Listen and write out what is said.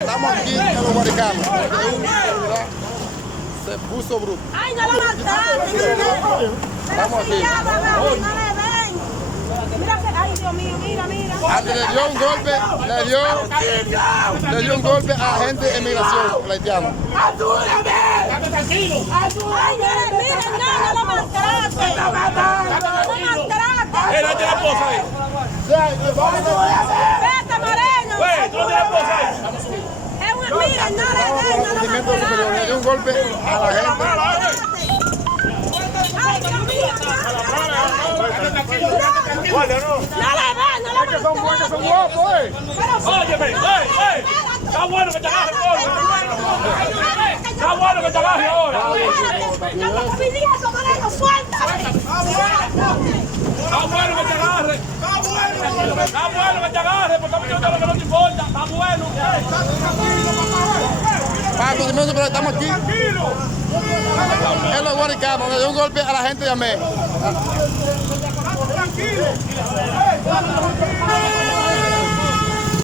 Estamos aquí en los Guaricanos. Se puso bruto. ¡Ay, no lo mataste! Estamos aquí. No le den. Mira que, ay, Dios mío, mira. Antes le dio un golpe, le dio un golpe a agente de inmigración haitiano. ¡Ayúdame! ¡Ay, miren, no lo maltrate! ¡No lo maltrate! ¡Él tiene la esposa ahí! ¡Vete, Moreno! ¡Güey, tú no tienes esposa ahí! Miren, no le den, no lo Procedimiento superior, le dio un golpe a la gente. ¡Ay, Dios mío! No le den, Son guapos, ¡Óyeme! ¡Está bueno que te agarre ahora! ¡Está bueno que te agarre ahora! ¡No me pidiendo, Moreno, suéltame! ¡Está bueno que te agarre! ¡Está bueno que te agarre! Porque a mí no te lo que no te importa. ¡Está bueno! Procedimiento superior, estamos aquí en los Guaricanos. Le dio un golpe a la gente de AME.